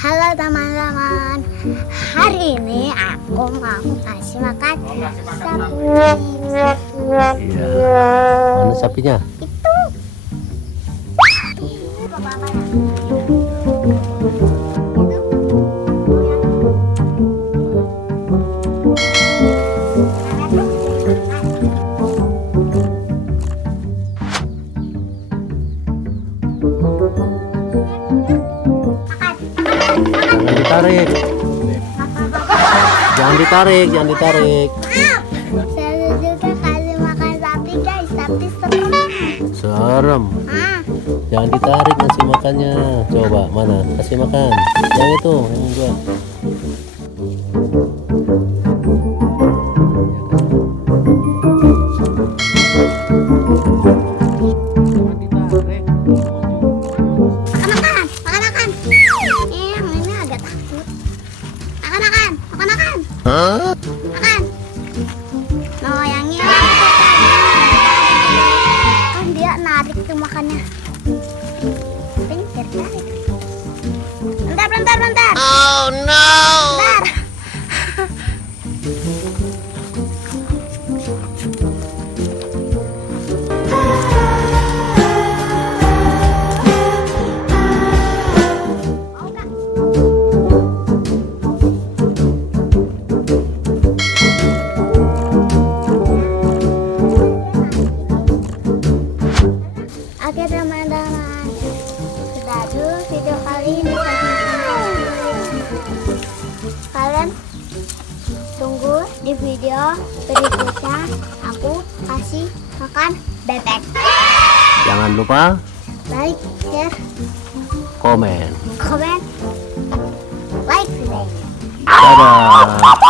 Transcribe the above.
Halo teman-teman, hari ini aku mau kasih makan sapi. Iya. Mana sapinya? Itu. Tarik, jangan ditarik, jangan ditarik. Saya juga kasih makan sapi guys, tapi serem. Serem. Jangan ditarik ngasih makannya. Coba mana? Kasih makan. Yang itu, yang gua. Makan. No, yangnya. Kan dia narik tuh makannya. Pintar tarik. Bentar. Oh no. Bentar. Oke teman-teman, sudah dulu video kali ini. Kalian tunggu di video berikutnya aku kasih makan bebek. Jangan lupa Like, share, komen. comment, like today. Dadah.